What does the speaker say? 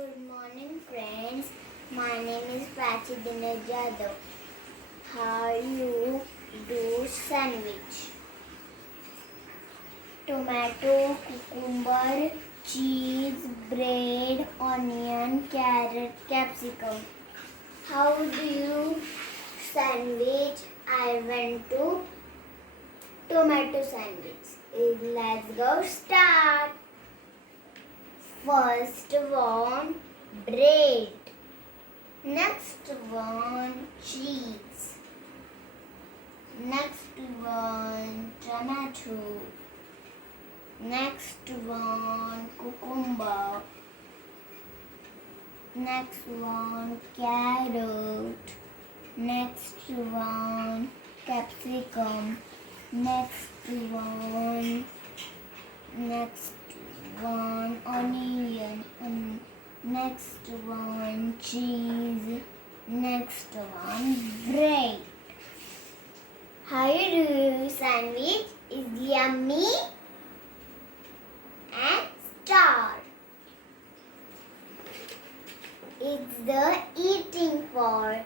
Good morning, friends. My name is Prachi Dinesh Jadhav. How you do sandwich? Tomato, cucumber, cheese, bread, onion, carrot, capsicum. How do you sandwich? I went to tomato sandwich. Let's go start. First one, bread. Next one, cheese. Next one, tomato. Next one, cucumber. Next one, carrot. Next one, capsicum. Next one onion, next one cheese, next one bread. How you do sandwich is yummy and star. It's the eating for